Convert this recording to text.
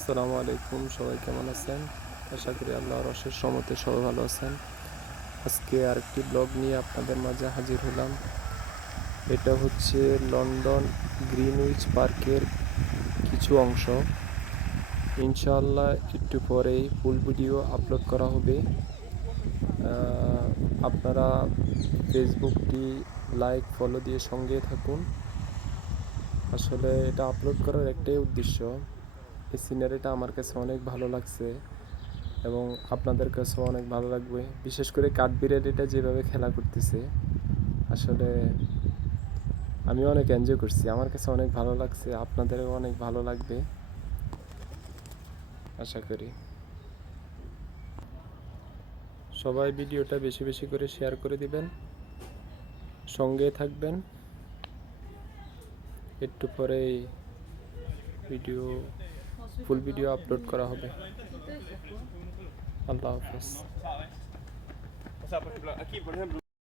আসসালামু আলাইকুম, সবাই কেমন আছেন? আশা করি আল্লাহর অশেষ রহমতে সবাই ভালো আছেন। আজকে আরেকটি ব্লগ নিয়ে আপনাদের মাঝে হাজির হলাম। এটা হচ্ছে লন্ডন গ্রিনউইচ পার্কের কিছু অংশ। ইনশাআল্লাহ একটু পরেই ফুল ভিডিও আপলোড করা হবে। আপনারা ফেসবুকটি লাইক ফলো দিয়ে সঙ্গে থাকুন। আসলে এটা আপলোড করার একটাই উদ্দেশ্য, এই সিনারিটা আমার কাছে অনেক ভালো লাগছে এবং আপনাদের কাছেও অনেক ভালো লাগবে। বিশেষ করে কাঠবিড়ালিটা যেভাবে খেলা করতেছে, আসলে আমি অনেক এনজয় করছি। আমার কাছে অনেক ভালো লাগছে, আপনাদেরও অনেক ভালো লাগবে আশা করি। সবাই ভিডিওটা বেশি বেশি করে শেয়ার করে দিবেন, সঙ্গে থাকবেন। একটু পরেই ভিডিও ফুল ভিডিও আপলোড করা হবে। আল্লাহ হাফেজ। O sea, por ejemplo, aquí, por ejemplo,